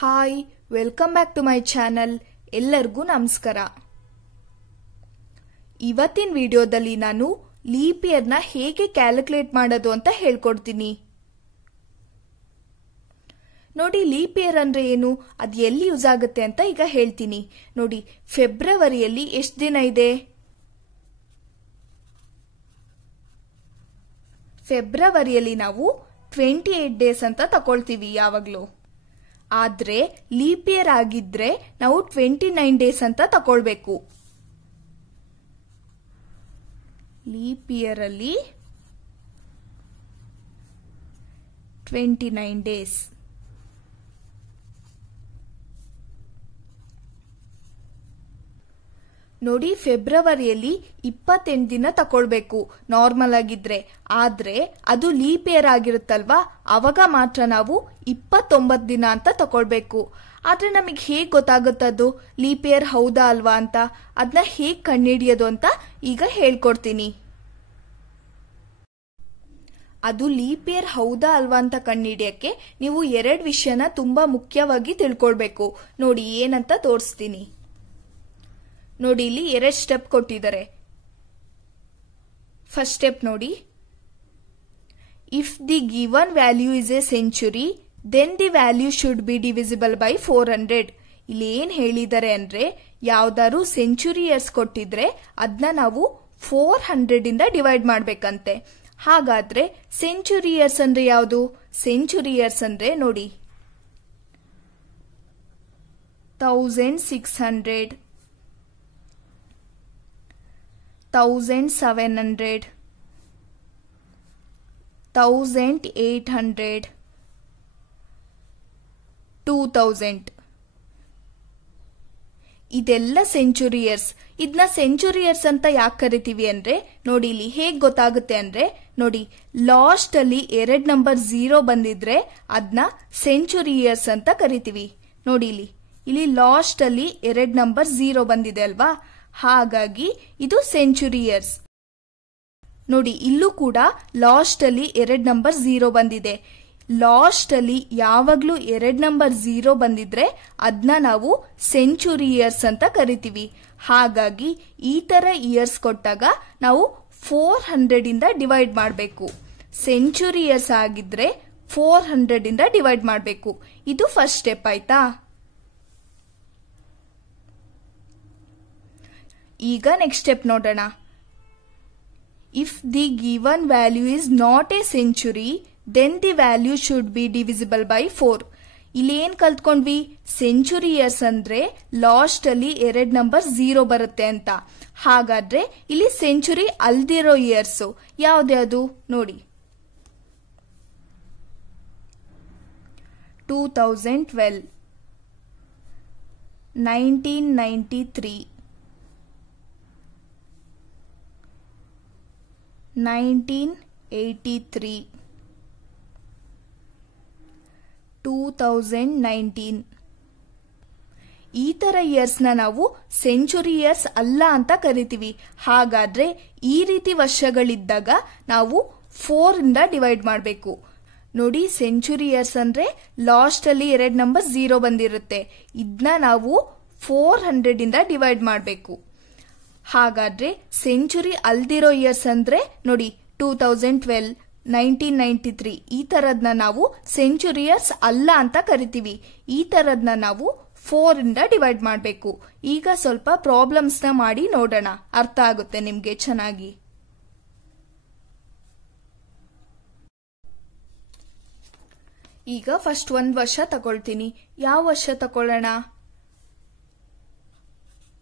Hi welcome back to my channel. ಎಲ್ಲರಿಗೂ ನಮಸ್ಕಾರ. ಇವತ್ತಿನ ವಿಡಿಯೋದಲ್ಲಿ ನಾನು ಲೀಪ್ ಇಯರ್ ನ ಹೇಗೆ ಕ್ಯಾಲ್ಕುಲೇಟ್ ಮಾಡೋದು ಅಂತ ಹೇಳ್ಕೊಡ್ತೀನಿ. ನೋಡಿ, ಲೀಪ್ ಇಯರ್ ಅಂದ್ರೆ ಏನು, ಅದು ಎಲ್ಲಿ ಯೂಸ್ ಆಗುತ್ತೆ ಅಂತ ಈಗ ಹೇಳ್ತೀನಿ. ನೋಡಿ, ಫೆಬ್ರವರಿಯಲ್ಲಿ ಎಷ್ಟು ದಿನ ಇದೆ? ಫೆಬ್ರವರಿಯಲ್ಲಿ ನಾವು 28 ಡೇಸ್ ಅಂತ ತಗೊಳ್ತೀವಿ ಯಾವಾಗ್ಲೂ. ಆದ್ರೆ ಲೀಪ್ ಇಯರ್ ಆಗಿದ್ರೆ ನಾವು 29 ಡೇಸ್ ಅಂತ ತಗೊಳ್ಬೇಕು. ಲೀಪ್ ಇಯರ್ ಅಲ್ಲಿ 29 ಡೇಸ್. ನೋಡಿ, ಫೆಬ್ರವರಿಯಲ್ಲಿ 28 ದಿನ ತಗೊಳ್ಬೇಕು ನಾರ್ಮಲ್ ಆಗಿದ್ರೆ. ಆದ್ರೆ ಅದು ಲೀಪ್ ಇಯರ್ ಆಗಿರುತ್ತಲ್ವಾ, ಅವಾಗ ಮಾತ್ರ ನಾವು 29 ದಿನ ಅಂತ ತಗೊಳ್ಬೇಕು. ಆದ್ರೆ ನಮಗೆ ಹೇಗ್ ಗೊತ್ತಾಗುತ್ತದು ಲೀಪ್ ಇಯರ್ ಹೌದಾ ಅಲ್ವಾ ಅಂತ? ಅದನ್ನ ಹೇಗ್ ಕಂಡುಹಿಡಿಯೋದು ಅಂತ ಈಗ ಹೇಳ್ಕೊಡ್ತೀನಿ. ಅದು ಲೀಪ್ ಇಯರ್ ಹೌದಾ ಅಲ್ವಾ ಅಂತ ಕಂಡುಹಿಡಿಯಕ್ಕೆ ನೀವು 2 ವಿಷಯನ ತುಂಬಾ ಮುಖ್ಯವಾಗಿ ತಿಳ್ಕೊಳ್ಬೇಕು. ನೋಡಿ, ಏನಂತ ತೋರಿಸ್ತೀನಿ. ನೋಡಿ, ಇಲ್ಲಿ 2 ಸ್ಟೆಪ್ ಕೊಟ್ಟಿದ್ದಾರೆ. ಫಸ್ಟ್ ಸ್ಟೆಪ್ ನೋಡಿ, if the given value is a century then the value should be divisible by 400. ಇಲ್ಲಿ ಏನ್ ಹೇಳಿದ್ದಾರೆ ಅಂದ್ರೆ, ಯಾವ್ದಾದ್ರು ಸೆಂಚುರಿ ಇಯರ್ಸ್ ಕೊಟ್ಟಿದ್ರೆ ಅದನ್ನ ನಾವು 400 ಇಂದ ಡಿವೈಡ್ ಮಾಡ್ಬೇಕಂತೆ. ಹಾಗಾದ್ರೆ ಸೆಂಚುರಿ ಇಯರ್ಸ್ ಅಂದ್ರೆ ಯಾವುದು? ಸೆಂಚುರಿ ಇಯರ್ಸ್ ಅಂದ್ರೆ ನೋಡಿ, 1600, 1700, 1800, 2000 ಇದೆಲ್ಲ ಸೆಂಚುರಿ ಇಯರ್ಸ್. ಇದನ್ನ ಸೆಂಚುರಿ ಇಯರ್ಸ್ ಅಂತ ಯಾಕೆ ಕರಿತೀವಿ ಅಂದ್ರೆ, ನೋಡಿ ಇಲ್ಲಿ ಹೇಗ್ ಗೊತ್ತಾಗುತ್ತೆ ಅಂದ್ರೆ, ನೋಡಿ ಲಾಸ್ಟ್ ಅಲ್ಲಿ 2 ನಂಬರ್ 0 ಬಂದಿದ್ರೆ ಅದನ್ನ ಸೆಂಚುರಿ ಇಯರ್ಸ್ ಅಂತ ಕರಿತೀವಿ. ನೋಡಿ ಇಲ್ಲಿ ಲಾಸ್ಟ್ ಅಲ್ಲಿ 2 ನಂಬರ್ 0 ಬಂದಿದೆ ಅಲ್ವಾ, ಹಾಗಾಗಿ ಇದು ಸೆಂಚುರಿ ಇಯರ್ಸ್. ನೋಡಿ, ಇಲ್ಲೂ ಕೂಡ ಲಾಸ್ಟ್ ಅಲ್ಲಿ 2 ನಂಬರ್ 0 ಬಂದಿದೆ. ಲಾಸ್ಟ್ ಅಲ್ಲಿ ಯಾವಾಗ್ಲೂ 2 ನಂಬರ್ 0 ಬಂದಿದ್ರೆ ಅದನ್ನ ನಾವು ಸೆಂಚುರಿ ಇಯರ್ಸ್ ಅಂತ ಕರಿತೀವಿ. ಹಾಗಾಗಿ ಈ ತರ ಇಯರ್ಸ್ ಕೊಟ್ಟಾಗ ನಾವು 400 ಇಂದ ಡಿವೈಡ್ ಮಾಡಬೇಕು. ಸೆಂಚುರಿ ಇಯರ್ಸ್ ಆಗಿದ್ರೆ 400 ಇಂದ ಡಿವೈಡ್ ಮಾಡಬೇಕು. ಇದು ಫಸ್ಟ್ ಸ್ಟೆಪ್ ಆಯ್ತಾ? ಈಗ ನೆಕ್ಸ್ಟ್ ಸ್ಟೆಪ್ ನೋಡೋಣ. If the given value is not a century then the value should be divisible by 4. ಇಲ್ಲಿ ಏನ್ ಕಲ್ತ್ಕೊಂಡ್ವಿ? ಸೆಂಚುರಿ ಇಯರ್ಸ್ ಅಂದ್ರೆ ಲಾಸ್ಟ್ ಅಲ್ಲಿ 2 ನಂಬರ್ 0 ಬರುತ್ತೆ ಅಂತ. ಹಾಗಾದ್ರೆ ಇಲ್ಲಿ ಸೆಂಚುರಿ ಅಲ್ದಿರೋ ಇಯರ್ಸ್ ಯಾವ್ದ್ಯಾವುದು ನೋಡಿ, 2012, 1993, 1983, 2019 ಈ ತರ ಇಯರ್ಸ್ ನಾವು ಸೆಂಚುರಿ ಇಯರ್ಸ್ ಅಲ್ಲ ಅಂತ ಕರಿತೀವಿ. ಹಾಗಾದ್ರೆ ಈ ರೀತಿ ವರ್ಷಗಳಿದ್ದಾಗ ನಾವು 4 ಇಂದ ಡಿವೈಡ್ ಮಾಡಬೇಕು. ನೋಡಿ, ಸೆಂಚುರಿ ಇಯರ್ಸ್ ಅಂದ್ರೆ ಲಾಸ್ಟ್ ಅಲ್ಲಿ 2 ನಂಬರ್ 0 ಬಂದಿರುತ್ತೆ. ಇದನ್ನ ನಾವು 400 ಇಂದ ಡಿವೈಡ್ ಮಾಡಬೇಕು. ಹಾಗಾದ್ರೆ ಸೆಂಚುರಿ ಅಲ್ದಿರೋ ಇಯರ್ಸ್ ಅಂದ್ರೆ ನೋಡಿ, 2012, 1993 ಈ ತರದ್ನ ನಾವು ಸೆಂಚುರಿ ಇಯರ್ಸ್ ಅಲ್ಲ ಅಂತ ಕರಿತೀವಿ. ಈ ತರದ್ನ ನಾವು 4 ಇಂದ ಡಿವೈಡ್ ಮಾಡಬೇಕು. ಈಗ ಸ್ವಲ್ಪ ಪ್ರಾಬ್ಲಮ್ಸ್ ನ ಮಾಡಿ ನೋಡೋಣ, ಅರ್ಥ ಆಗುತ್ತೆ ನಿಮ್ಗೆ ಚೆನ್ನಾಗಿ. ಈಗ ಫಸ್ಟ್ 1 ವರ್ಷ ತಗೊಳ್ತೀನಿ. ಯಾವ ವರ್ಷ ತಗೊಳ್ಳೋಣ?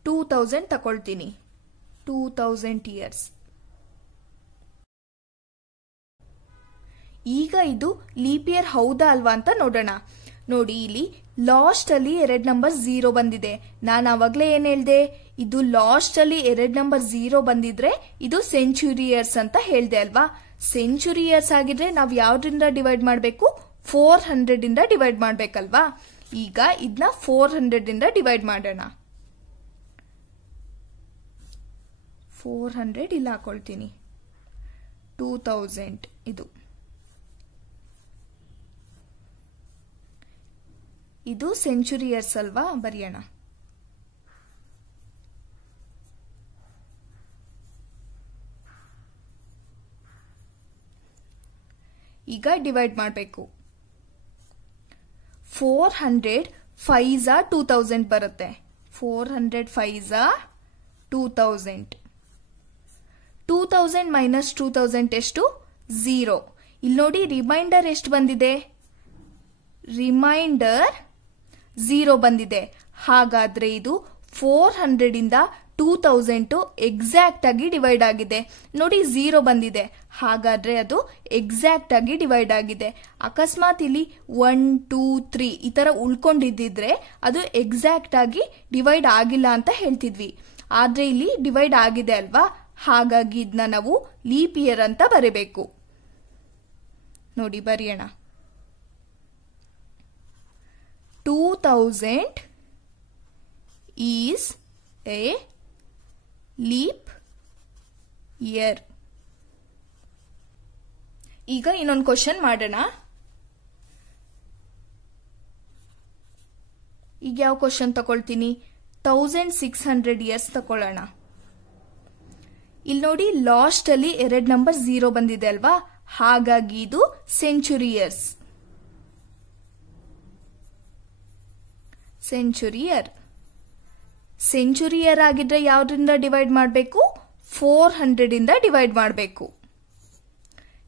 2000 ತಗೊಳ್ತೀನಿ. 2000 ಇಯರ್ಸ್. ಈಗ ಇದು ಲೀಪ್ ಇಯರ್ ಹೌದಾ ಅಲ್ವಾ ಅಂತ ನೋಡೋಣ. ನೋಡಿ, ಇಲ್ಲಿ ಲಾಸ್ಟ್ ಅಲ್ಲಿ 2 ನಂಬರ್ 0 ಬಂದಿದೆ. ನಾನು ಅವಾಗ್ಲೇ ಏನ್ ಹೇಳ್ದೆ, ಇದು ಲಾಸ್ಟ್ ಅಲ್ಲಿ 2 ನಂಬರ್ 0 ಬಂದಿದ್ರೆ ಇದು ಸೆಂಚುರಿ ಇಯರ್ಸ್ ಅಂತ ಹೇಳ್ದೆ ಅಲ್ವಾ. ಸೆಂಚುರಿ ಇಯರ್ಸ್ ಆಗಿದ್ರೆ ನಾವ್ ಯಾವ್ದ್ರಿಂದ ಡಿವೈಡ್ ಮಾಡಬೇಕು? 400 ಇಂದ ಡಿವೈಡ್ ಮಾಡ್ಬೇಕಲ್ವಾ. ಈಗ ಇದನ್ನ 400 ಇಂದ ಡಿವೈಡ್ ಮಾಡೋಣ. 400 ಇಲ್ಲಿ ಹಾಕೊಳ್ತೀನಿ. 2000 ಇದು. ಇದು ಸೆಂಚುರಿ ಇಯರ್ಸ್ ಅಲ್ವಾ, ಬರೆಯೋಣ. ಈಗ ಡಿವೈಡ್ ಮಾಡಬೇಕು. 400 5 2000 ಬರುತ್ತೆ. 400 5 2000. 2000 ಮೈನಸ್ 2000 ಎಷ್ಟು? 0. ಇಲ್ಲಿ ನೋಡಿ ರಿಮೈಂಡರ್ ಎಷ್ಟು ಬಂದಿದೆ? ರಿಮೈಂಡರ್ 0 ಬಂದಿದೆ. ಹಾಗಾದ್ರೆ ಇದು 400 ಇಂದ 2000 ಎಕ್ಸಾಕ್ಟ್ ಆಗಿ ಡಿವೈಡ್ ಆಗಿದೆ. ನೋಡಿ 0 ಬಂದಿದೆ, ಹಾಗಾದ್ರೆ ಅದು ಎಕ್ಸಾಕ್ಟ್ ಆಗಿ ಡಿವೈಡ್ ಆಗಿದೆ. ಅಕಸ್ಮಾತ್ ಇಲ್ಲಿ 1 2 3 ಈ ತರ ಉಳ್ಕೊಂಡಿದ್ದಿದ್ರೆ ಅದು ಎಕ್ಸಾಕ್ಟ್ ಆಗಿ ಡಿವೈಡ್ ಆಗಿಲ್ಲ ಅಂತ ಹೇಳ್ತಿದ್ವಿ. ಆದ್ರೆ ಇಲ್ಲಿ ಡಿವೈಡ್ ಆಗಿದೆ ಅಲ್ವಾ, ಹಾಗಾಗಿ ಇದನ್ನ ನಾವು ಲೀಪ್ ಇಯರ್ ಅಂತ ಬರೀಬೇಕು. ನೋಡಿ ಬರೆಯೋಣ. 2000 is a leap year. ಈಗ ಇನ್ನೊಂದು ಕ್ವಶನ್ ಮಾಡೋಣ. ಈಗ ಯಾವ ಕ್ವಶನ್ ತಗೊಳ್ತೀನಿ? 1600 ಇಯರ್ಸ್ ತಗೊಳ್ಳೋಣ. ಇಲ್ಲಿ ನೋಡಿ ಲಾಸ್ಟ್ ಅಲ್ಲಿ 2 ನಂಬರ್ 0 ಬಂದಿದೆ ಅಲ್ವಾ, ಹಾಗಾಗಿ ಇದು century years. Century year. Century year ಆಗಿದ್ರೆ ಯಾವ್ದ್ರಿಂದ ಡಿವೈಡ್ ಮಾಡಬೇಕು? 400 ಇಂದ ಡಿವೈಡ್ ಮಾಡಬೇಕು.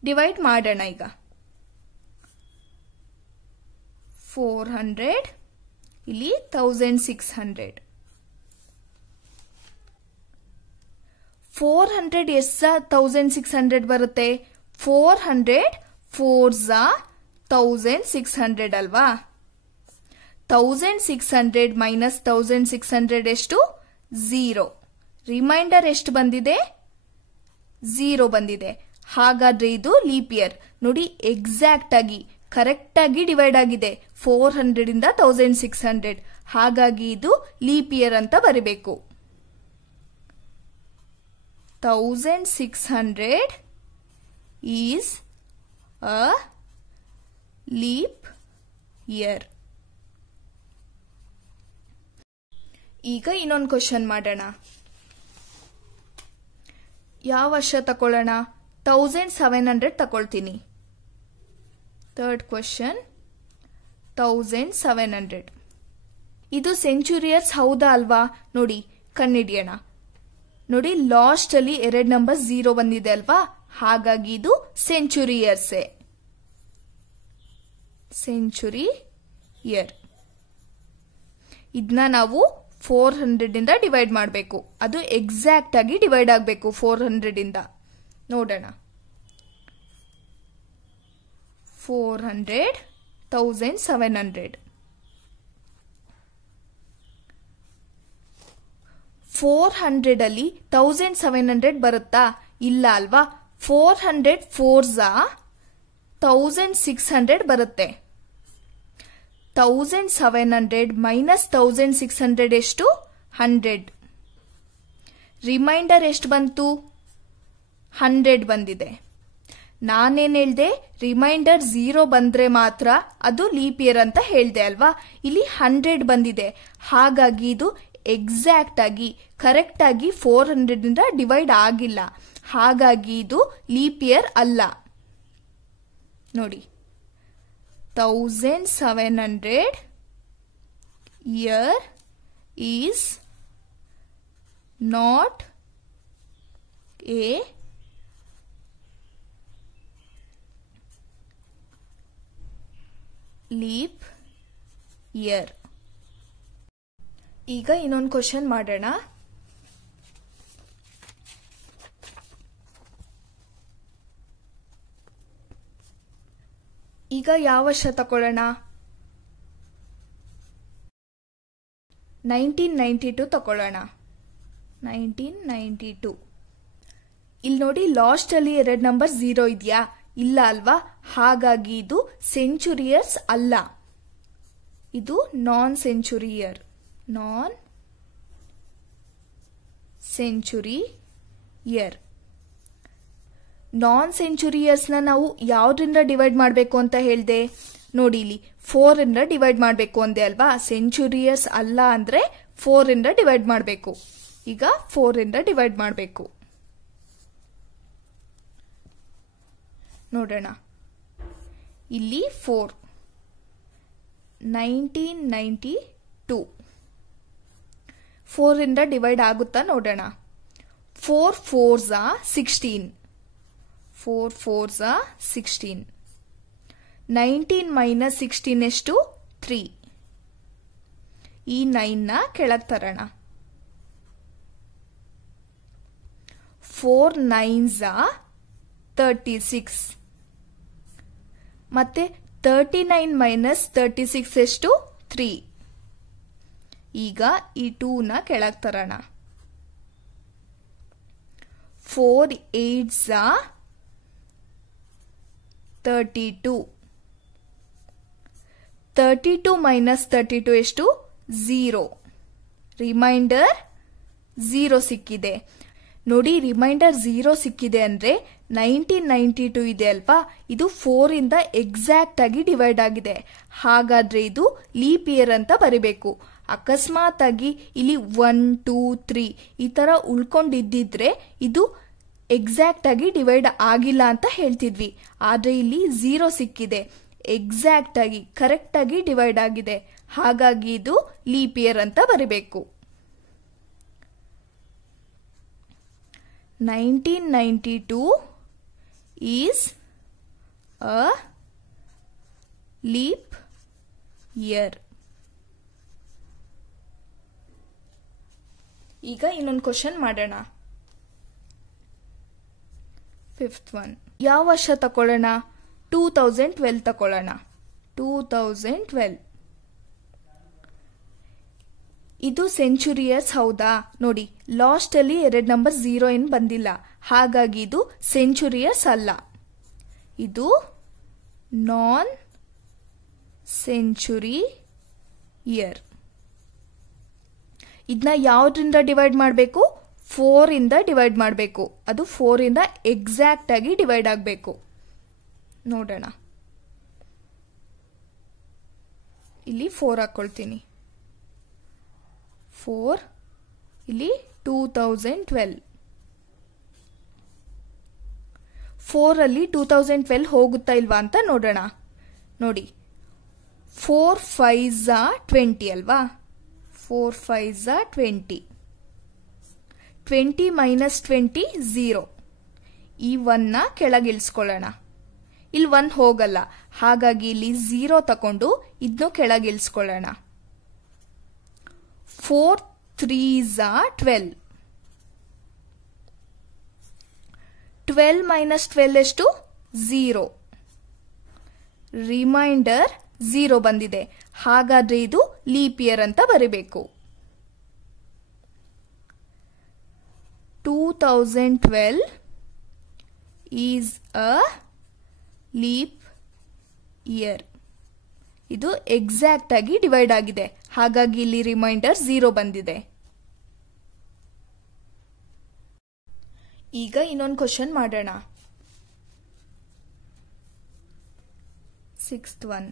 ಡಿವೈಡ್ ಮಾಡೋಣ ಈಗ. 400 ಇಲ್ಲಿ 1600. 400 ಎಷ್ಟ 1600 ಬರುತ್ತೆ? 400 4s 1600 ಅಲ್ವಾ. 1600 ಮೈನಸ್ 1600 ಎಷ್ಟು? 0. ರಿಮೈಂಡರ್ ಎಷ್ಟು ಬಂದಿದೆ? 0 ಬಂದಿದೆ. ಹಾಗಾದ್ರೆ ಇದು ಲೀಪ್ ಇಯರ್. ನೋಡಿ ಎಕ್ಸಾಕ್ಟ್ ಆಗಿ ಕರೆಕ್ಟ್ ಆಗಿ ಡಿವೈಡ್ ಆಗಿದೆ 400 ಇಂದ 1600. ಹಾಗಾಗಿ ಇದು ಲೀಪ್ ಇಯರ್ ಅಂತ ಬರೀಬೇಕು. 1600 is a leap year. ಈಗ ಇನ್ನೊಂದು ಕ್ವಶನ್ ಮಾಡೋಣ. ಯಾವ ವರ್ಷ ತಕೊಳ್ಳೋಣ? 1700 ತಕೊಳ್ತೀನಿ. Third question 1700. ಇದು ಸೆಂಚುರಿ ಇಯರ್ಸ್ ಹೌದಾ ಅಲ್ವಾ? ನೋಡಿ ಕಣ್ಣಿಡಿಯೋಣ. ನೋಡಿ ಲಾಸ್ಟ್ ಅಲ್ಲಿ 2 ನಂಬರ್ 0 ಬಂದಿದೆ ಅಲ್ವಾ, ಹಾಗಾಗಿ ಇದು ಸೆಂಚುರಿ ಇಯರ್ಸ್. Century year. ಇದನ್ನ ನಾವು 400 ಇಂದ ಡಿವೈಡ್ ಮಾಡಬೇಕು. ಅದು ಎಕ್ಸಾಕ್ಟ್ ಆಗಿ ಡಿವೈಡ್ ಆಗಬೇಕು 400 ಇಂದ. ನೋಡೋಣ. 400 1700. 400 ಅಲ್ಲಿ 1700 ಬರುತ್ತಾ? ಇಲ್ಲ ಅಲ್ವಾ. 400 4s 1600 ಬರುತ್ತೆ. 1700 ಮೈನಸ್ 1600 ಎಷ್ಟು? 100. ರಿಮೈಂಡರ್ ಎಷ್ಟು ಬಂತು? 100 ಬಂದಿದೆ. ನಾನೇನ್ ಹೇಳ್ದೆ? ರಿಮೈಂಡರ್ 0 ಬಂದ್ರೆ ಮಾತ್ರ ಅದು ಲೀಪ್ ಇಯರ್ ಅಂತ ಹೇಳ್ದೆ ಅಲ್ವಾ. ಇಲ್ಲಿ 100 ಬಂದಿದೆ, ಹಾಗಾಗಿ ಇದು ಎಕ್ಸಾಕ್ಟ್ ಆಗಿ ಕರೆಕ್ಟ್ ಆಗಿ 400 ಇಂದ ಡಿವೈಡ್ ಆಗಿಲ್ಲ, ಹಾಗಾಗಿ ಇದು ಲೀಪ್ ಇಯರ್ ಅಲ್ಲ. ನೋಡಿ 1700 year is not a leap year. ಈಗ ಇನ್ನೊಂದು ಕ್ವಶನ್ ಮಾಡೋಣ. ಈಗ ಯಾವ ವರ್ಷ ತಕೊಳ್ಳೋಣ? 1992 ತಕೊಳ್ಳೋಣ. 1992. ಇಲ್ಲಿ ನೋಡಿ ಲಾಸ್ಟ್ ಅಲ್ಲಿ 2 ನಂಬರ್ 0 ಇದೆಯಾ? ಇಲ್ಲ ಅಲ್ವಾ, ಹಾಗಾಗಿ ಇದು ಸೆಂಚುರಿ ಇಯರ್ಸ್ ಅಲ್ಲ. ಇದು ನಾನ್ ಸೆಂಚುರಿ ಇಯರ್. ನಾನ್ ಸೆಂಚುರಿ ಇಯರ್. ನಾನ್ ಸೆಂಚುರಿ ಇಯರ್ಸ್ ನಾವು ಯಾವ್ದ್ರಿಂದ ಡಿವೈಡ್ ಮಾಡಬೇಕು ಅಂತ ಹೇಳ್ದೆ? ನೋಡಿ ಇಲ್ಲಿ 4 ಇಂದ ಡಿವೈಡ್ ಮಾಡಬೇಕು ಅಂದೆ ಅಲ್ವಾ. ಸೆಂಚುರಿಯರ್ಸ್ ಅಲ್ಲ ಅಂದ್ರೆ 4 ಇಂದ ಡಿವೈಡ್ ಮಾಡಬೇಕು. ಈಗ 4 ಇಂದ ಡಿವೈಡ್ ಮಾಡಬೇಕು. ನೋಡೋಣ, ಇಲ್ಲಿ 4 1992 4 ಇಂದ ಡಿವೈಡ್ ಆಗುತ್ತಾ ನೋಡೋಣ. 4 4s are 16. 4 4s are 16. 19 minus 16 ಎಷ್ಟು? 3. ಈ 9 ನ ಕೆಳಗೆ ತರೋಣ. 4 9s are 36. ಮತ್ತೆ 39 minus 36 ಎಷ್ಟು? 3. ಈಗ ಈ 2 ನ ಕೆಳಗೆ ತರೋಣ. 4 8s are 32. 32 minus 32 ಎಷ್ಟು? 0. ರಿಮೈಂಡರ್ 0 ಸಿಕ್ಕಿದೆ. ನೋಡಿ, ರಿಮೈಂಡರ್ 0 ಸಿಕ್ಕಿದೆ ಅಂದ್ರೆ 1992 ಇದೆ ಅಲ್ವಾ, ಇದು 4 ಇಂದ ಎಕ್ಸಾಕ್ಟ್ ಆಗಿ ಡಿವೈಡ್ ಆಗಿದೆ. ಹಾಗಾದ್ರೆ ಇದು ಲೀಪ್ ಇಯರ್ ಅಂತ ಬರಿಬೇಕು. ಅಕಸ್ಮಾತ್ ಆಗಿ ಇಲ್ಲಿ 1 2 3 ಈ ತರ ಉಳ್ಕೊಂಡಿದ್ದಿದ್ರೆ ಇದು ಎಕ್ಸಾಕ್ಟ್ ಆಗಿ ಡಿವೈಡ್ ಆಗಿಲ್ಲ ಅಂತ ಹೇಳ್ತಿದ್ವಿ. ಆದ್ರೆ ಇಲ್ಲಿ 0 ಸಿಕ್ಕಿದೆ, ಎಕ್ಸಾಕ್ಟ್ ಆಗಿ ಕರೆಕ್ಟ್ ಆಗಿ ಡಿವೈಡ್ ಆಗಿದೆ. ಹಾಗಾಗಿ ಇದು ಲೀಪ್ ಇಯರ್ ಅಂತ ಬರಿಬೇಕು. 1992 is a leap year. ಈಗ ಇನ್ನೊಂದು ಕ್ವಶನ್ ಮಾಡೋಣ. 5th one. ಯಾವ ವರ್ಷ ತಕೊಳ್ಳೋಣ? 2012 ತಕೊಳ್ಳೋಣ. 2012. ಇದು ಸೆಂಚುರಿಯರ್ಸ್ ಹೌದಾ? ನೋಡಿ, ಲಾಸ್ಟ್ ಅಲ್ಲಿ 2 ನಂಬರ್ 0 ಏನು ಬಂದಿಲ್ಲ, ಹಾಗಾಗಿ ಇದು ಸೆಂಚುರಿಯರ್ಸ್ ಅಲ್ಲ. ಇದು ನಾನ್ ಸೆಂಚುರಿ ಇಯರ್. ಇದನ್ನ ಯಾವ್ದ್ರಿಂದ ಡಿವೈಡ್ ಮಾಡಬೇಕು? 4 ಇಂದ ಡಿವೈಡ್ ಮಾಡಬೇಕು. ಅದು 4 ಇಂದ ಎಕ್ಸಾಕ್ಟ್ ಆಗಿ ಡಿವೈಡ್ ಆಗಬೇಕು. ನೋಡೋಣ, ಇಲ್ಲಿ 4 ಹಾಕೊಳ್ತೀನಿ. 4 ಇಲ್ಲಿ 2012. 4 ಅಲ್ಲಿ 2012 ಹೋಗುತ್ತಾ ಇಲ್ವಾ ಅಂತ ನೋಡೋಣ. ನೋಡಿ, 4 5s are 20 ಅಲ್ವಾ? 4 5s are 20. 20 minus 20 0. ಈ 1 ನ ಕೆಳಗಿಳಿಸ್ಕೊಳ್ಳೋಣ. ಇಲ್ಲಿ 1 ಹೋಗಲ್ಲ, ಹಾಗಾಗಿ ಇಲ್ಲಿ 0 ತಕೊಂಡು ಇದನ್ನು ಕೆಳಗಿಳಿಸ್ಕೊಳ್ಳೋಣ. 4 3s are 12. 12 minus 12 ಎಷ್ಟು? 0. ರಿಮೈಂಡರ್ 0 ಬಂದಿದೆ, ಹಾಗಾದ್ರೆ ಇದು ಲೀಪ್ ಇಯರ್ ಅಂತ ಬರಿಬೇಕು. 2012 is a leap year. ಇದು ಎಕ್ಸಾಕ್ಟ್ ಆಗಿ ಡಿವೈಡ್ ಆಗಿದೆ, ಹಾಗಾಗಿ ಇಲ್ಲಿ ರಿಮೈಂಡರ್ 0 ಬಂದಿದೆ. ಈಗ ಇನ್ನೊಂದು ಕ್ವಶನ್ ಮಾಡೋಣ. 6th one.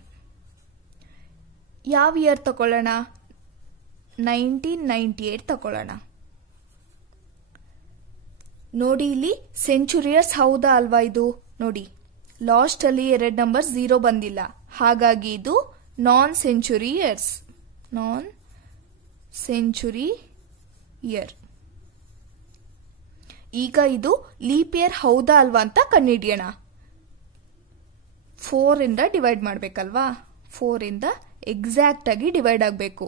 ಯಾವ ಇಯರ್ ತಕೊಳ್ಳೋಣ? 1998 ತಕೊಳ್ಳೋಣ. ನೋಡಿ, ಇಲ್ಲಿ ಸೆಂಚುರಿಯರ್ಸ್ ಹೌದಾ ಅಲ್ವಾ? ಇದು ನೋಡಿ, ಲಾಸ್ಟ್ ಅಲ್ಲಿ 2 ನಂಬರ್ 0 ಬಂದಿಲ್ಲ, ಹಾಗಾಗಿ ಇದು ನಾನ್ ಸೆಂಚುರಿ ಇಯರ್ಸ್. ನಾನ್ ಸೆಂಚುರಿ ಇಯರ್. ಈಗ ಇದು ಲೀಪ್ ಇಯರ್ ಹೌದಾ ಅಲ್ವಾ ಅಂತ ಕಂಡುಹಿಡಿಯೋಣ. 4 ಇಂದ ಡಿವೈಡ್ ಮಾಡಬೇಕಲ್ವಾ? 4 ಇಂದ ಎಕ್ಸಾಕ್ಟ್ ಆಗಿ ಡಿವೈಡ್ ಆಗಬೇಕು.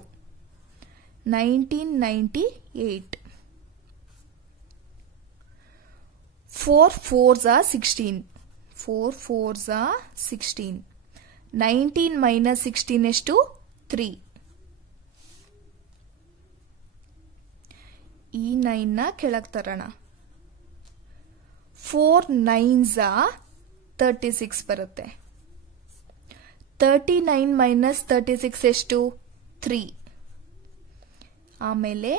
1998. 4 4s are 16. 4 4s are 16. 19 minus 16 ಎಷ್ಟು? 3. ಈ 9 ನ ಕೆಳಗೆ ತರೋಣ. 4 9s are 36 ಬರುತ್ತೆ. 39 minus 36 ಎಷ್ಟು? 3. ಆಮೇಲೆ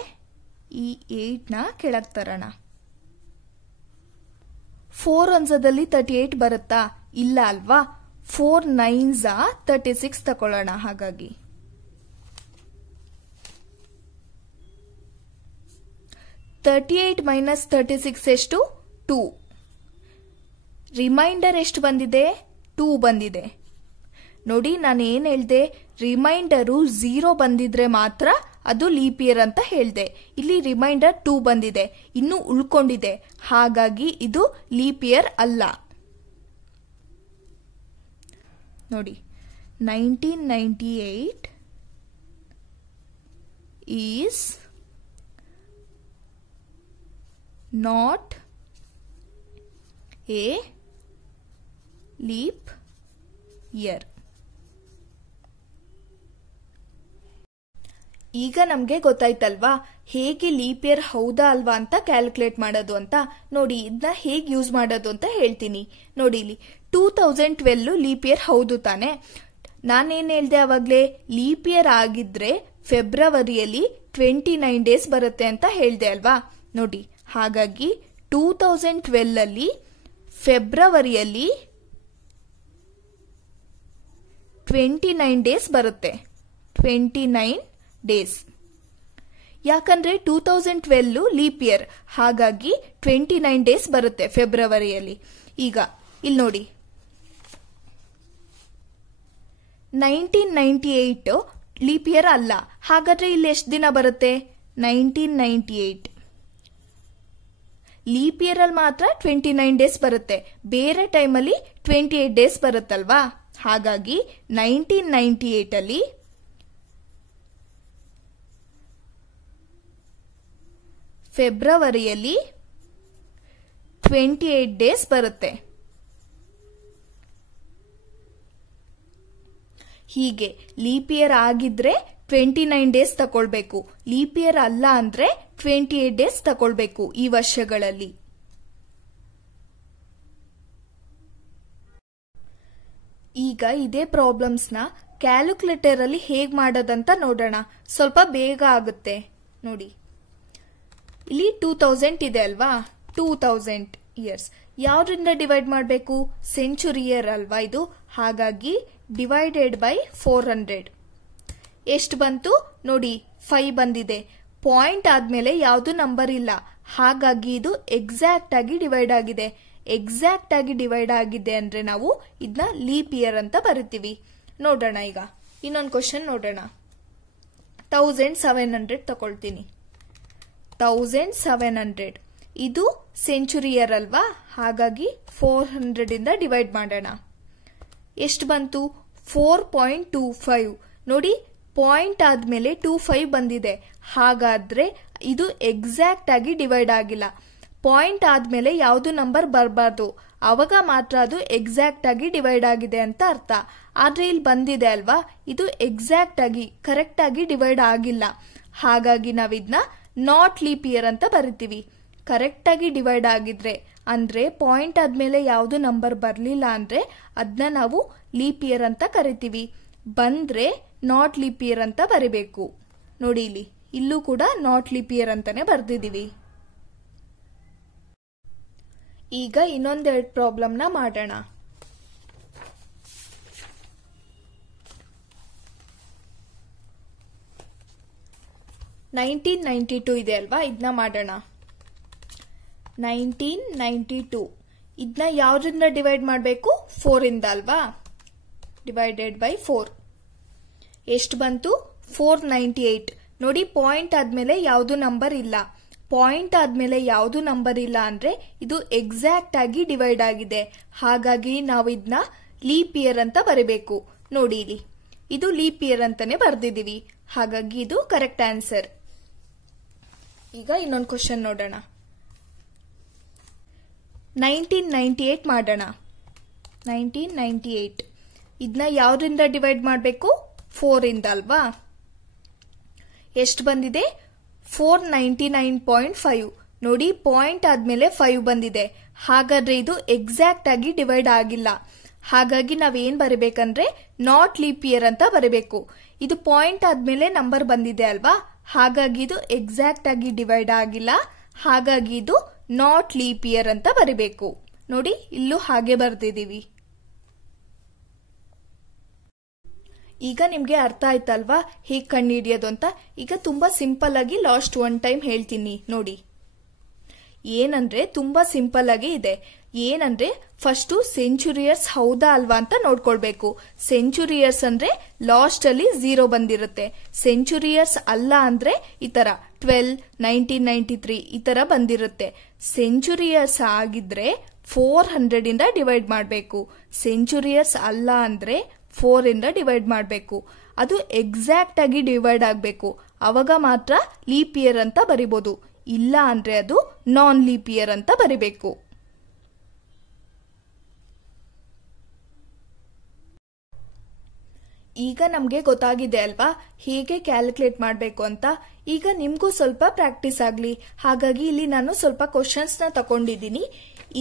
ಈ 8 ನ ಕೆಳಗೆ ತರೋಣ. 4 ಅಂಶದಲ್ಲಿ 38 ಬರುತ್ತಾ? ಇಲ್ಲ ಅಲ್ವಾ? 4 9s 36 ತಕೊಳ್ಳೋಣ. ಹಾಗಾಗಿ 38 ಮೈನಸ್ 36 ಎಷ್ಟು? 2. ರಿಮೈಂಡರ್ ಎಷ್ಟು ಬಂದಿದೆ? 2 ಬಂದಿದೆ. ನೋಡಿ ನಾನು ಏನ್ ಹೇಳ್ದೆ, ರಿಮೈಂಡರು 0 ಬಂದಿದ್ರೆ ಮಾತ್ರ ಅದು ಲೀಪ್ ಇಯರ್ ಅಂತ ಹೇಳ್ದೆ. ಇಲ್ಲಿ ರಿಮೈಂಡರ್ 2 ಬಂದಿದೆ, ಇನ್ನು ಉಳ್ಕೊಂಡಿದೆ, ಹಾಗಾಗಿ ಇದು ಲೀಪ್ ಇಯರ್ ಅಲ್ಲ. ನೋಡಿ 1998 is not a leap year. ಈಗ ನಮ್ಗೆ ಗೊತ್ತಾಯ್ತಲ್ವಾ ಹೇಗೆ ಲೀಪ್ ಇಯರ್ ಹೌದಾ ಅಲ್ವಾ ಅಂತ ಕ್ಯಾಲ್ಕುಲೇಟ್ ಮಾಡೋದು ಅಂತ. ನೋಡಿ ಇದನ್ನ ಹೇಗೆ ಯೂಸ್ ಮಾಡೋದು ಅಂತ ಹೇಳ್ತೀನಿ. ನೋಡಿ ಇಲ್ಲಿ 2012 ಲೀಪ್ ಇಯರ್ ಹೌದು ತಾನೆ. ನಾನೇನ್ ಹೇಳ್ದೆ ಅವಾಗ್ಲೇ, ಲೀಪ್ ಇಯರ್ ಆಗಿದ್ರೆ ಫೆಬ್ರವರಿಯಲ್ಲಿ 29 ಡೇಸ್ ಬರುತ್ತೆ ಅಂತ ಹೇಳ್ದೆ ಅಲ್ವಾ. ನೋಡಿ ಹಾಗಾಗಿ 2012 ಅಲ್ಲಿ ಫೆಬ್ರವರಿಯಲ್ಲಿ 29 ಡೇಸ್ ಬರುತ್ತೆ. 29 ಡೇಸ್. ಯಾಕಂದ್ರೆ 2012 ಲೀಪ್ ಇಯರ್, ಹಾಗಾಗಿ 29 ಡೇಸ್ ಬರುತ್ತೆ ಫೆಬ್ರವರಿಯಲ್ಲಿ. ಈಗ ಇಲ್ಲಿ ನೋಡಿ 1998 ಲೀಪ್ ಇಯರ್ ಅಲ್ಲ, ಹಾಗಾದ್ರೆ ಇಲ್ಲಿ ಎಷ್ಟು ದಿನ ಬರುತ್ತೆ? 1998 ಲೀಪ್ ಇಯರ್ ಅಲ್ಲಿ ಮಾತ್ರ 29 ಡೇಸ್ ಬರುತ್ತೆ, ಬೇರೆ ಟೈಮಲ್ಲಿ 28 ಡೇಸ್ ಬರುತ್ತಲ್ವಾ. ಹಾಗಾಗಿ 1998 ಅಲ್ಲಿ ಫೆಬ್ರವರಿಯಲ್ಲಿ 28 ಡೇಸ್ ಬರುತ್ತೆ. ಹೀಗೆ ಲೀಪ್ ಇಯರ್ ಆಗಿದ್ರೆ 29 ಡೇಸ್ ತಗೊಳ್ಬೇಕು, ಲೀಪ್ ಇಯರ್ ಅಲ್ಲ ಅಂದ್ರೆ 28 ಡೇಸ್ ತಗೊಳ್ಬೇಕು ಈ ವರ್ಷಗಳಲ್ಲಿ. ಈಗ ಇದೇ ಪ್ರಾಬ್ಲಮ್ಸ್ ನ ಕ್ಯಾಲ್ಕುಲೇಟರ್ ಅಲ್ಲಿ ಹೇಗ್ ಮಾಡೋದಂತ ನೋಡೋಣ. ಸ್ವಲ್ಪ ಬೇಗ ಆಗುತ್ತೆ. ನೋಡಿ ಇಲ್ಲಿ 2000 ಇದೆ ಅಲ್ವಾ, 2000 ಇಯರ್ಸ್ ಯಾವ್ದ್ರಿಂದ ಡಿವೈಡ್ ಮಾಡಬೇಕು? ಸೆಂಚುರಿ ಇಯರ್ ಅಲ್ವಾ ಇದು, ಹಾಗಾಗಿ ಡಿವೈಡೆಡ್ ಬೈ 400 ಎಷ್ಟು ಬಂತು? ನೋಡಿ 5 ಬಂದಿದೆ. ಪಾಯಿಂಟ್ ಆದ್ಮೇಲೆ ಯಾವ್ದು ನಂಬರ್ ಇಲ್ಲ, ಹಾಗಾಗಿ ಇದು ಎಕ್ಸಾಕ್ಟ್ ಆಗಿ ಡಿವೈಡ್ ಆಗಿದೆ. ಎಕ್ಸಾಕ್ಟ್ ಆಗಿ ಡಿವೈಡ್ ಆಗಿದೆ ಅಂದ್ರೆ ನಾವು ಇದನ್ನ ಲೀಪ್ ಇಯರ್ ಅಂತ ಬರಿತೀವಿ. ನೋಡೋಣ ಈಗ ಇನ್ನೊಂದು ಕ್ವಶನ್ ನೋಡೋಣ. 1700 ತಗೊಳ್ತೀನಿ. 1700 ಇದು ಸೆಂಚುರಿ ಇಯರ್ ಅಲ್ವಾ, ಹಾಗಾಗಿ 400 ಇಂದ ಡಿವೈಡ್ ಮಾಡೋಣ. ಎಷ್ಟು ಬಂತು? 4.25. ನೋಡಿ ಪಾಯಿಂಟ್ ಆದ್ಮೇಲೆ 25 ಬಂದಿದೆ, ಹಾಗಾದ್ರೆ ಇದು ಎಕ್ಸಾಕ್ಟ್ ಆಗಿ ಡಿವೈಡ್ ಆಗಿಲ್ಲ. ಪಾಯಿಂಟ್ ಆದ್ಮೇಲೆ ಯಾವ್ದು ನಂಬರ್ ಬರಬಾರ್ದು, ಅವಾಗ ಮಾತ್ರ ಅದು ಎಕ್ಸಾಕ್ಟ್ ಆಗಿ ಡಿವೈಡ್ ಆಗಿದೆ ಅಂತ ಅರ್ಥ. ಆದ್ರೆ ಇಲ್ಲಿ ಬಂದಿದೆ ಅಲ್ವಾ, ಇದು ಎಕ್ಸಾಕ್ಟ್ ಆಗಿ ಕರೆಕ್ಟ್ ಆಗಿ ಡಿವೈಡ್ ಆಗಿಲ್ಲ, ಹಾಗಾಗಿ ನಾವಿದ್ನ ನಾಟ್ ಲೀಪ್ ಇಯರ್ ಅಂತ ಬರಿತೀವಿ. ಕರೆಕ್ಟ್ ಆಗಿ ಡಿವೈಡ್ ಆಗಿದ್ರೆ ಅಂದ್ರೆ ಪಾಯಿಂಟ್ ಆದ್ಮೇಲೆ ಯಾವ್ದು ನಂಬರ್ ಬರ್ಲಿಲ್ಲ ಅಂದ್ರೆ ಅದನ್ನ ನಾವು ಲೀಪ್ ಇಯರ್ ಅಂತ ಕರಿತೀವಿ. ಬಂದ್ರೆ ನಾಟ್ ಲೀಪ್ ಇಯರ್ ಅಂತ ಬರಿಬೇಕು. ನೋಡಿ ಇಲ್ಲಿ ಇಲ್ಲೂ ಕೂಡ ನಾಟ್ ಲೀಪ್ ಇಯರ್ ಅಂತಾನೆ ಬರ್ದಿದೀವಿ. ಈಗ ಇನ್ನೊಂದೆರಡು ಪ್ರಾಬ್ಲಮ್ ನ ಮಾಡೋಣ. $1992 ಇದೆ ಅಲ್ವಾ, ಇದನ್ನ ಮಾಡೋಣ. 1992 ಇದನ್ನ ಯಾವ್ದ್ರಿಂದ ಡಿವೈಡ್ ಮಾಡಬೇಕು? 4 ಇಂದ ಅಲ್ವಾ. ಡಿವೈಡೆಡ್ ಬೈ 4 ಎಷ್ಟು ಬಂತು? 498. ನೋಡಿ ಪಾಯಿಂಟ್ ಆದ್ಮೇಲೆ ಯಾವ್ದು ನಂಬರ್ ಇಲ್ಲ, ಪಾಯಿಂಟ್ ಆದ್ಮೇಲೆ ಯಾವ್ದು ನಂಬರ್ ಇಲ್ಲ ಅಂದ್ರೆ ಇದು ಎಕ್ಸಾಕ್ಟ್ ಆಗಿ ಡಿವೈಡ್ ಆಗಿದೆ, ಹಾಗಾಗಿ ನಾವು ಇದನ್ನ ಲೀಪ್ ಇಯರ್ ಅಂತ ಬರಿಬೇಕು. ನೋಡಿ ಇಲ್ಲಿ ಇದು ಲೀಪ್ ಇಯರ್ ಅಂತಾನೆ ಬರ್ದಿದೀವಿ, ಹಾಗಾಗಿ ಇದು ಕರೆಕ್ಟ್ ಆನ್ಸರ್. ಈಗ ಇನ್ನೊಂದು ಕ್ವಶನ್ ನೋಡೋಣ. 1998 ಮಾಡೋಣ. 1998 ಇದನ್ನ ಯಾವ್ದ್ರಿಂದ ಡಿವೈಡ್ ಮಾಡಬೇಕು? 4 ಇಂದ ಅಲ್ವಾ. ಎಷ್ಟು ಬಂದಿದೆ? 499.5. ನೋಡಿ ಪಾಯಿಂಟ್ ಆದ್ಮೇಲೆ 5 ಬಂದಿದೆ, ಹಾಗಾದ್ರೆ ಇದು ಎಕ್ಸಾಕ್ಟ್ ಆಗಿ ಡಿವೈಡ್ ಆಗಿಲ್ಲ, ಹಾಗಾಗಿ ನಾವೇನ್ ಬರಿಬೇಕಂದ್ರೆ ನಾಟ್ ಲೀಪ್ ಇಯರ್ ಅಂತ ಬರಿಬೇಕು. ಇದು ಪಾಯಿಂಟ್ ಆದ್ಮೇಲೆ ನಂಬರ್ ಬಂದಿದೆ ಅಲ್ವಾ, ಹಾಗಾಗಿ ಇದು ಎಕ್ಸಾಕ್ಟ್ ಆಗಿ ಡಿವೈಡ್ ಆಗಿಲ್ಲ, ಹಾಗಾಗಿ ಇದು ನಾಟ್ ಲೀಪ್ ಇಯರ್ ಅಂತ ಬರಿಬೇಕು. ನೋಡಿ ಇಲ್ಲೂ ಹಾಗೆ ಬರ್ದಿದೀವಿ. ಈಗ ನಿಮ್ಗೆ ಅರ್ಥ ಆಯ್ತಲ್ವಾ ಹೇಗೆ ಕಂಡುಹಿಡಿಯೋದು ಅಂತ. ಈಗ ತುಂಬಾ ಸಿಂಪಲ್ ಆಗಿ ಲಾಸ್ಟ್ ಒನ್ ಟೈಮ್ ಹೇಳ್ತೀನಿ ನೋಡಿ. ಏನಂದ್ರೆ ತುಂಬಾ ಸಿಂಪಲ್ ಆಗಿ ಇದೆ. ಏನಂದ್ರೆ ಫಸ್ಟ್ ಸೆಂಚುರಿಯರ್ಸ್ ಹೌದಾ ಅಲ್ವಾ ಅಂತ ನೋಡ್ಕೊಳ್ಬೇಕು. ಸೆಂಚುರಿಯರ್ಸ್ ಅಂದ್ರೆ ಲಾಸ್ಟ್ ಅಲ್ಲಿ 0 ಬಂದಿರುತ್ತೆ. ಸೆಂಚುರಿಯರ್ಸ್ ಅಲ್ಲ ಅಂದ್ರೆ ಈ ತರ 12, 1993 ಈ ತರ ಬಂದಿರುತ್ತೆ. ಸೆಂಚುರಿಯರ್ಸ್ ಆಗಿದ್ರೆ 400 ಇಂದ ಡಿವೈಡ್ ಮಾಡಬೇಕು. ಸೆಂಚುರಿಯರ್ಸ್ ಅಲ್ಲ ಅಂದ್ರೆ 4 ಇಂದ ಡಿವೈಡ್ ಮಾಡಬೇಕು. ಅದು ಎಕ್ಸಾಕ್ಟ್ ಆಗಿ ಡಿವೈಡ್ ಆಗಬೇಕು. ಅವಾಗ ಮಾತ್ರ ಲೀಪ್ ಇಯರ್ ಅಂತ ಬರಿಬಹುದು. ಇಲ್ಲ ಅಂದ್ರೆ ಅದು ನಾನ್ ಲೀಪ್ ಇಯರ್ ಅಂತ ಬರಿಬೇಕು. ಈಗ ನಮ್ಗೆ ಗೊತ್ತಾಗಿದೆ ಅಲ್ವಾ ಹೇಗೆ ಕ್ಯಾಲ್ಕುಲೇಟ್ ಮಾಡಬೇಕು ಅಂತ. ಈಗ ನಿಮ್ಗೂ ಸ್ವಲ್ಪ ಪ್ರಾಕ್ಟೀಸ್ ಆಗ್ಲಿ, ಹಾಗಾಗಿ ಇಲ್ಲಿ ನಾನು ಸ್ವಲ್ಪ ಕ್ವಶನ್ಸ್ ನ ತಕೊಂಡಿದ್ದೀನಿ.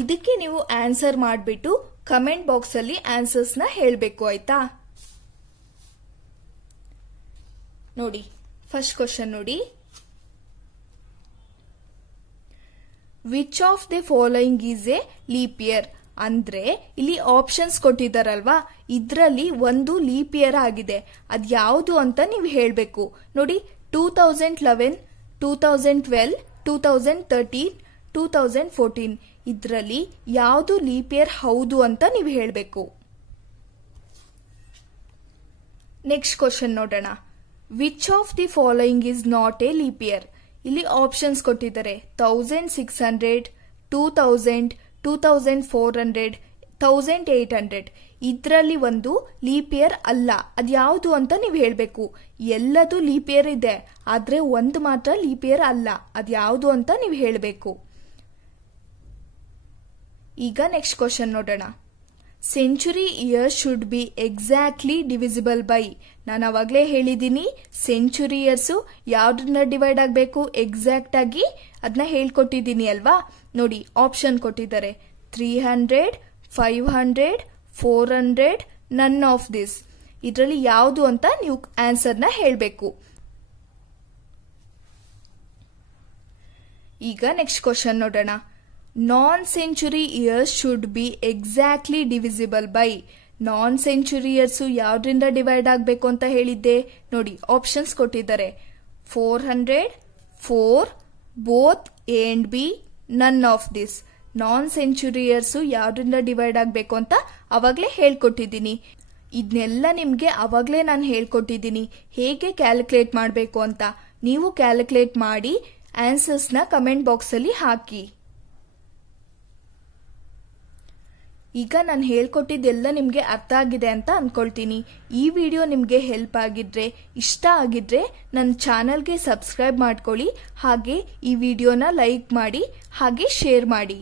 ಇದಕ್ಕೆ ನೀವು ಆನ್ಸರ್ ಮಾಡಿಬಿಟ್ಟು ಕಮೆಂಟ್ ಬಾಕ್ಸ್ ಅಲ್ಲಿ ಆನ್ಸರ್ಸ್ ನ ಹೇಳಬೇಕು, ಆಯ್ತಾ? ನೋಡಿ, ಫಸ್ಟ್ ಕ್ವಶನ್ ನೋಡಿ. Which of the following is a leap year? ಅಂದ್ರೆ ಇಲ್ಲಿ ಆಪ್ಷನ್ಸ್ ಕೊಟ್ಟಿದ್ದಾರಲ್ವಾ, ಇದ್ರಲ್ಲಿ ಒಂದು ಲೀಪ್ ಇಯರ್ ಆಗಿದೆ. ಅದ್ ಯಾವುದು ಅಂತ ನೀವು ಹೇಳಬೇಕು. ನೋಡಿ, 2011, 2012, 2013, 2014 ಇದ್ರಲ್ಲಿ ಯಾವುದು ಲೀಪ್ ಇಯರ್ ಹೌದು ಅಂತ ನೀವು ಹೇಳಬೇಕು. ನೆಕ್ಸ್ಟ್ ಕ್ವಶನ್ ನೋಡೋಣ. Which of the following is not a leap year? ಇಲ್ಲಿ ಆಪ್ಷನ್ಸ್ ಕೊಟ್ಟಿದ್ದಾರೆ. 1600, 2000, 2400, 1800 ಇದ್ರಲ್ಲಿ ಒಂದು ಲೀಪ್ ಇಯರ್ ಅಲ್ಲ. ಅದ್ಯಾವುದು ಅಂತ ನೀವು ಹೇಳಬೇಕು. ಎಲ್ಲದೂ ಲೀಪ್ ಇಯರ್ ಇದೆ, ಆದ್ರೆ ಒಂದು ಮಾತ್ರ ಲೀಪ್ ಇಯರ್ ಅಲ್ಲ. ಅದ್ಯಾವುದು ಅಂತ ನೀವು ಹೇಳಬೇಕು. ಈಗ ನೆಕ್ಸ್ಟ್ ಕ್ವಶನ್ ನೋಡೋಣ. Century year should be exactly divisible by. ನಾನು ಅವಾಗಲೇ ಹೇಳಿದ್ದೀನಿ, ಸೆಂಚುರಿ ಇಯರ್ಸ್ ಯಾವ್ದನ್ನ ಡಿವೈಡ್ ಆಗಬೇಕು ಎಕ್ಸಾಕ್ಟ್ ಆಗಿ ಅದನ್ನ ಹೇಳ್ಕೊಟ್ಟಿದ್ದೀನಿ ಅಲ್ವಾ. ನೋಡಿ, ಆಪ್ಷನ್ ಕೊಟ್ಟಿದ್ದಾರೆ. 300, 500, 400, ನನ್ ಆಫ್ ದಿಸ್. ಇದರಲ್ಲಿ ಯಾವುದು ಅಂತ ನೀವು ಆನ್ಸರ್ನ ಹೇಳಬೇಕು. ಈಗ ನೆಕ್ಸ್ಟ್ ಕ್ವಶನ್ ನೋಡೋಣ. Non century years should be exactly divisible by. Non century years ಯಾವ್ದ್ರಿಂದ ಡಿವೈಡ್ ಆಗಬೇಕು ಅಂತ ಹೇಳಿದ್ದೆ. ನೋಡಿ, ಆಪ್ಷನ್ಸ್ ಕೊಟ್ಟಿದ್ದಾರೆ. 400, 4, both A and B, none of this. Non century years ಯಾವ್ದ್ರಿಂದ ಡಿವೈಡ್ ಆಗಬೇಕು ಅಂತ ಅವಾಗಲೇ ಹೇಳ್ಕೊಟ್ಟಿದ್ದೀನಿ. ಇದನ್ನೆಲ್ಲ ನಿಮ್ಗೆ ಅವಾಗಲೇ ನಾನು ಹೇಳ್ಕೊಟ್ಟಿದ್ದೀನಿ ಹೇಗೆ ಕ್ಯಾಲ್ಕುಲೇಟ್ ಮಾಡಬೇಕು ಅಂತ. ನೀವು ಕ್ಯಾಲ್ಕುಲೇಟ್ ಮಾಡಿ ಆನ್ಸರ್ಸ್ನ ಕಮೆಂಟ್ ಬಾಕ್ಸ್ ಅಲ್ಲಿ ಹಾಕಿ. ಈಗ ನಾನು ಹೇಳ್ಕೊಟ್ಟಿದ್ದೆಲ್ಲ ನಿಮ್ಗೆ ಅರ್ಥ ಆಗಿದೆ ಅಂತ ಅನ್ಕೊಳ್ತೀನಿ. ಈ ವಿಡಿಯೋ ನಿಮ್ಗೆ ಹೆಲ್ಪ್ ಆಗಿದ್ರೆ, ಇಷ್ಟ ಆಗಿದ್ರೆ ನನ್ನ ಚಾನಲ್ಗೆ ಸಬ್ಸ್ಕ್ರೈಬ್ ಮಾಡ್ಕೊಳ್ಳಿ. ಹಾಗೆ ಈ ವಿಡಿಯೋನ ಲೈಕ್ ಮಾಡಿ, ಹಾಗೆ ಶೇರ್ ಮಾಡಿ.